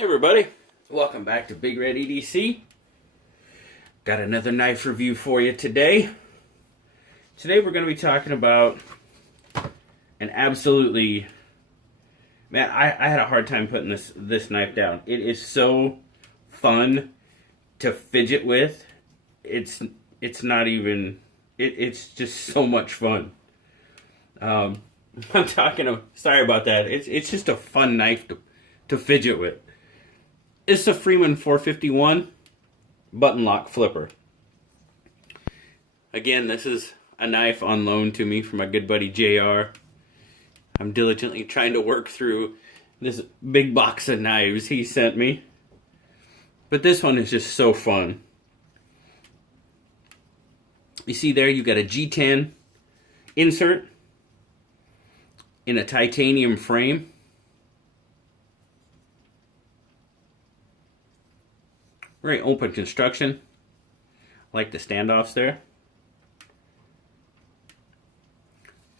Hey everybody, welcome back to Big Red EDC. Got another knife review for you today. Today we're going to be talking about an absolutely... Man, I had a hard time putting this knife down. It is so fun to fidget with. It's not even... It's just so much fun. Sorry about that. It's just a fun knife to fidget with. It's a Freeman 451 button lock flipper. Again, this is a knife on loan to me from my good buddy JR. I'm diligently trying to work through this big box of knives he sent me. But this one is just so fun. You see there, you've got a G10 insert in a titanium frame. Very open construction. I like the standoffs there.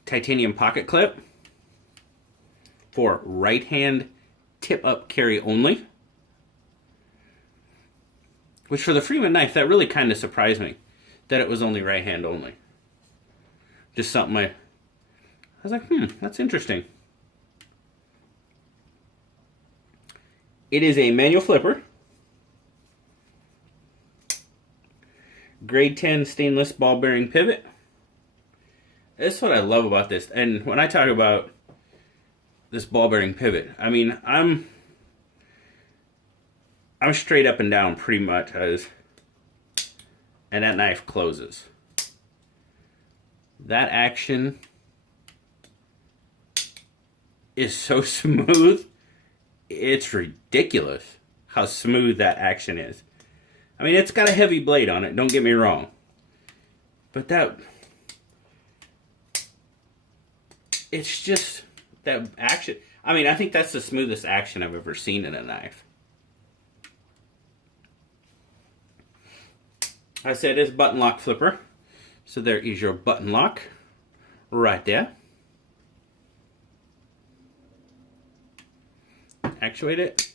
Titanium pocket clip for right hand tip up carry only. Which for the Freeman knife, that really kind of surprised me. That it was only right hand only. Just something I was like, that's interesting. It is a manual flipper. Grade 10 stainless ball bearing pivot. That's what I love about this. And when I talk about this ball bearing pivot, I mean, I'm straight up and down pretty much and that knife closes. That action is so smooth. It's ridiculous how smooth that action is. I mean, it's got a heavy blade on it, don't get me wrong. But it's just that action. I mean, I think that's the smoothest action I've ever seen in a knife. I said it's button lock flipper. So there is your button lock right there. Actuate it.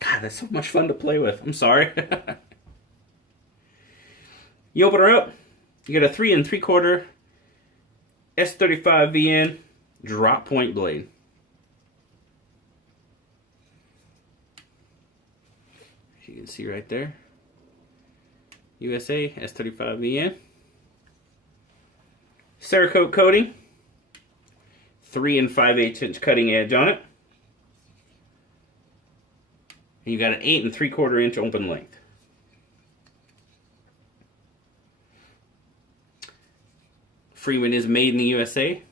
God, that's so much fun to play with. I'm sorry. You open her up. You get a 3 3/4 S35 VN drop point blade. As you can see right there. USA S35 VN. Cerakote coating. 3 5/8 inch cutting edge on it. And you got an 8 3/4 inch open length. Freeman is made in the USA.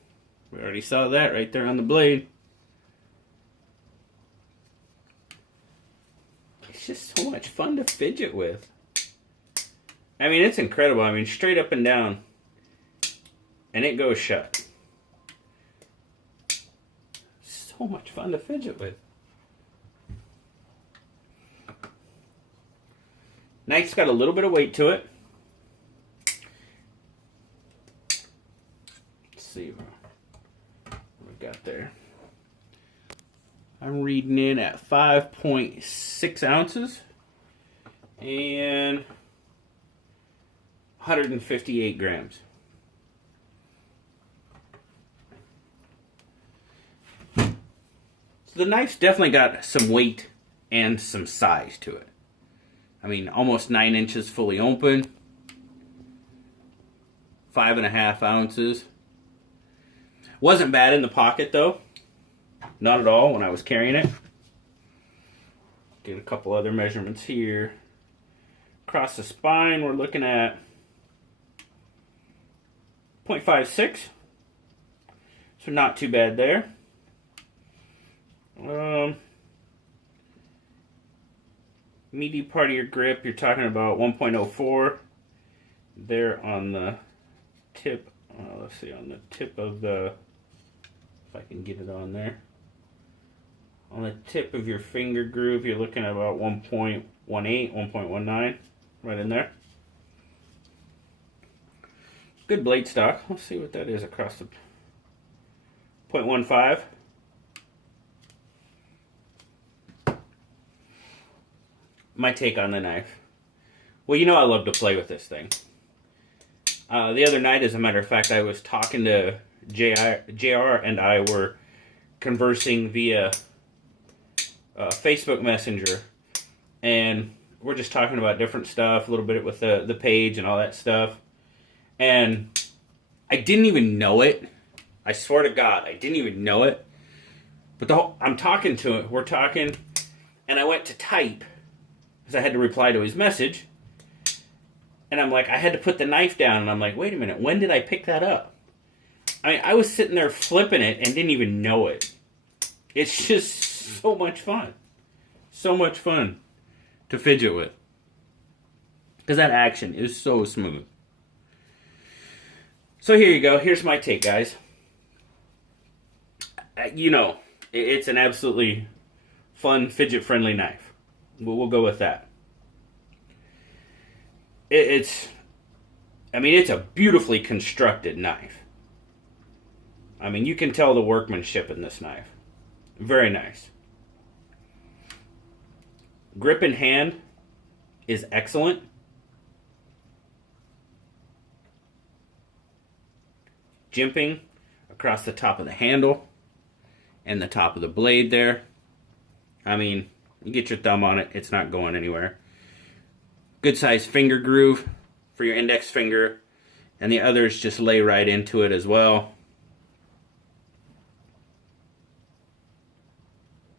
We already saw that right there on the blade. It's just so much fun to fidget with. I mean, it's incredible. I mean, straight up and down. And it goes shut. So much fun to fidget with. Knife's got a little bit of weight to it. Let's see what we got there. I'm reading in at 5.6 ounces and 158 grams. So the knife's definitely got some weight and some size to it. I mean, almost 9 inches fully open. 5.5 ounces. Wasn't bad in the pocket though. Not at all when I was carrying it. Get a couple other measurements here. Across the spine, we're looking at 0.56. So not too bad there. Meaty part of your grip, you're talking about 1.04 there on the tip. Let's see, on the tip of the, if I can get it on there. On the tip of your finger groove, you're looking at about 1.18, 1.19, right in there. Good blade stock. Let's see what that is across the 0.15. my take on the knife. Well, I love to play with this thing. The other night, as a matter of fact, I was talking to JR and I were conversing via Facebook Messenger, and we're just talking about different stuff, a little bit with the page and all that stuff. And I didn't even know it. I swear to God, I didn't even know it. But I'm talking to it. We're talking, and I went to type because I had to reply to his message. And I'm like, I had to put the knife down, and I'm like, wait a minute, when did I pick that up? I mean, I was sitting there flipping it and didn't even know it. It's just so much fun. So much fun to fidget with. Because that action is so smooth. So here you go. Here's my take, guys. It's an absolutely fun, fidget-friendly knife. We'll go with that. It's a beautifully constructed knife. I mean, you can tell the workmanship in this knife. Very nice. Grip in hand is excellent. Jimping across the top of the handle and the top of the blade there. I mean, you get your thumb on it, it's not going anywhere. Good size finger groove for your index finger, and the others just lay right into it as well.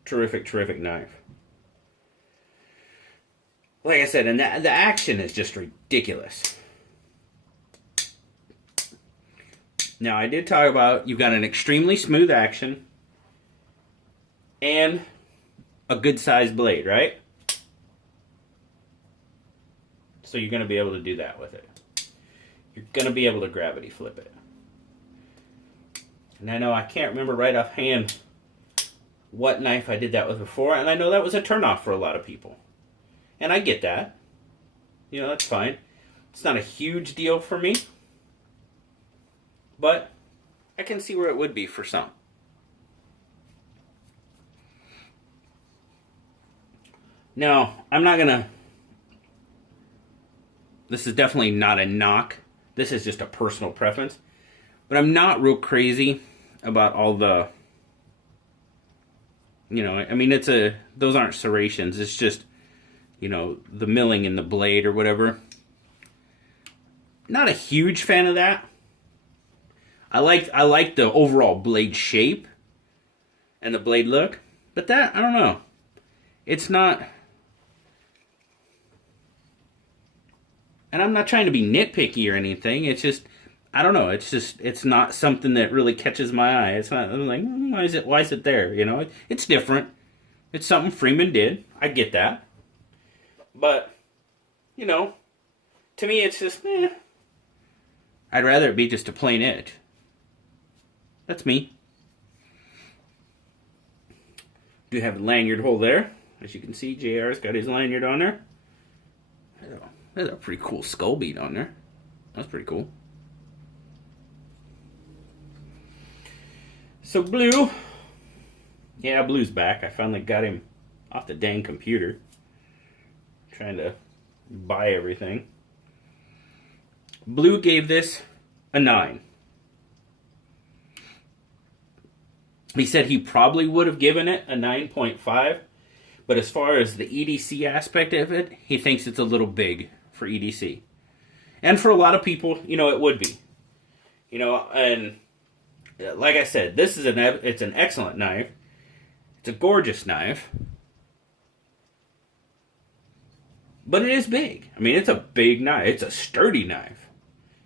Terrific, terrific knife. Like I said, and the action is just ridiculous. Now, I did talk about you've got an extremely smooth action and a good sized blade, right? So you're going to be able to do that with it. You're going to be able to gravity flip it. And I know I can't remember right offhand what knife I did that with before, and I know that was a turnoff for a lot of people. And I get that. That's fine. It's not a huge deal for me. But I can see where it would be for some. Now, I'm not going to... This is definitely not a knock. This is just a personal preference. But I'm not real crazy about all the... those aren't serrations. It's just, the milling in the blade or whatever. Not a huge fan of that. I like the overall blade shape and the blade look, but that, I don't know. It's not, and I'm not trying to be nitpicky or anything. It's just, I don't know. It's not something that really catches my eye. It's not, I'm like, why is it there? It's different. It's something Freeman did. I get that. But, to me it's just, I'd rather it be just a plain edge. That's me. Do have a lanyard hole there. As you can see, JR's got his lanyard on there. There's a pretty cool skull bead on there. That's pretty cool. So Blue. Yeah, Blue's back. I finally got him off the dang computer. Trying to buy everything. Blue gave this a 9. He said he probably would have given it a 9.5, but as far as the EDC aspect of it, he thinks it's a little big for EDC. And for a lot of people, it would be. And like I said, it's an excellent knife. It's a gorgeous knife. But it is big. I mean, it's a big knife. It's a sturdy knife.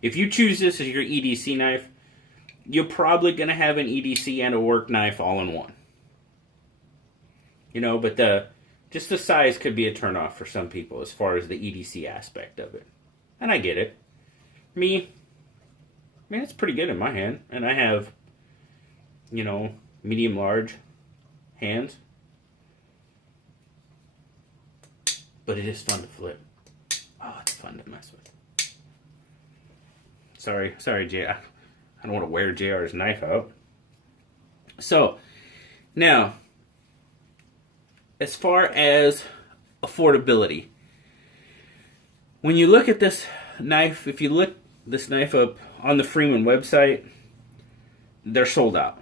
If you choose this as your EDC knife, you're probably going to have an EDC and a work knife all in one. But just the size could be a turnoff for some people as far as the EDC aspect of it. And I get it. It's pretty good in my hand. And I have, medium, large hands. But it is fun to flip. Oh, it's fun to mess with. Sorry, Jay. I don't want to wear JR's knife out. So, now, as far as affordability, When you look at this knife, if you look this knife up on the Freeman website, they're sold out.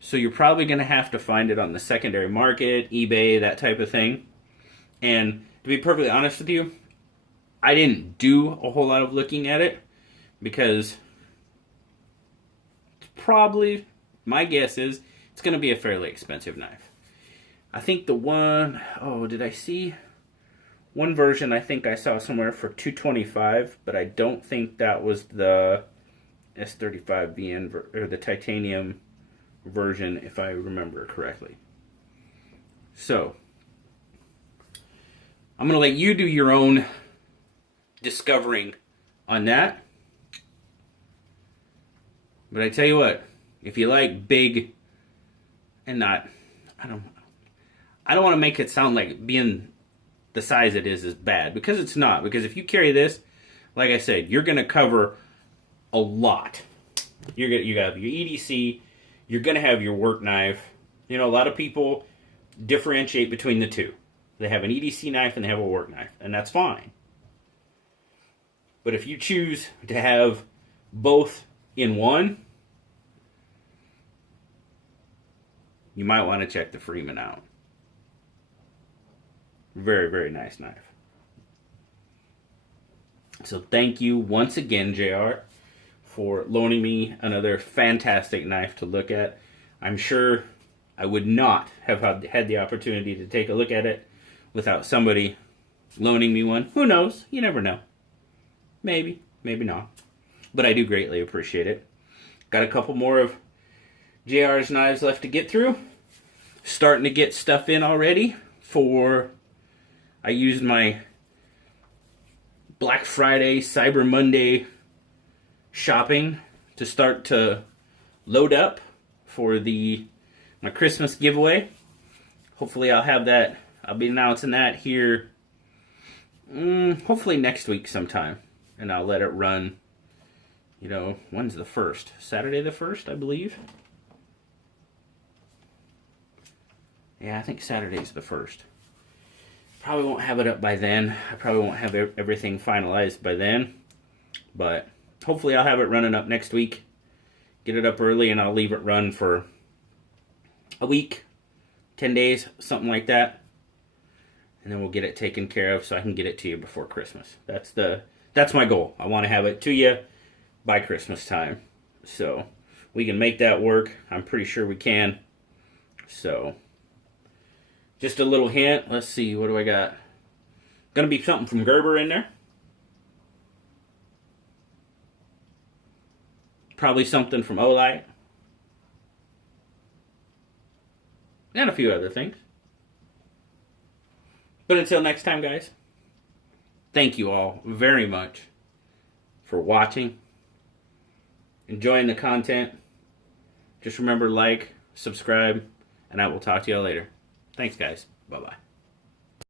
So you're probably going to have to find it on the secondary market, eBay, that type of thing. And to be perfectly honest with you, I didn't do a whole lot of looking at it because it's probably, my guess is, it's going to be a fairly expensive knife. I think the one, did I see? One version I think I saw somewhere for $225, but I don't think that was the S35VN or the titanium version, if I remember correctly. So, I'm going to let you do your own discovering on that. But I tell you what, if you like big and not, I don't want to make it sound like being the size it is bad, because it's not. Because if you carry this, like I said, you're going to cover a lot. You have your EDC, you're going to have your work knife. You know, a lot of people differentiate between the two. They have an EDC knife and they have a work knife, and that's fine. But if you choose to have both in one, you might want to check the Freeman out. Very, very nice knife. So thank you once again, JR, for loaning me another fantastic knife to look at. I'm sure I would not have had the opportunity to take a look at it without somebody loaning me one. Who knows? You never know. Maybe, maybe not. But I do greatly appreciate it. Got a couple more of JR's knives left to get through. Starting to get stuff in already for... I used my Black Friday, Cyber Monday shopping to start to load up for my Christmas giveaway. Hopefully I'll have that. I'll be announcing that here hopefully next week sometime. And I'll let it run, when's the 1st? Saturday the 1st, I believe. Yeah, I think Saturday's the 1st. Probably won't have it up by then. I probably won't have everything finalized by then. But hopefully I'll have it running up next week. Get it up early and I'll leave it run for a week, 10 days, something like that. And then we'll get it taken care of so I can get it to you before Christmas. That's my goal. I want to have it to you by Christmas time. So we can make that work. I'm pretty sure we can. So... just a little hint. Let's see, what do I got? Gonna be something from Gerber in there. Probably something from Olight. And a few other things. But until next time, guys, thank you all very much for watching, enjoying the content. Just remember, like, subscribe, and I will talk to you all later. Thanks, guys. Bye-bye.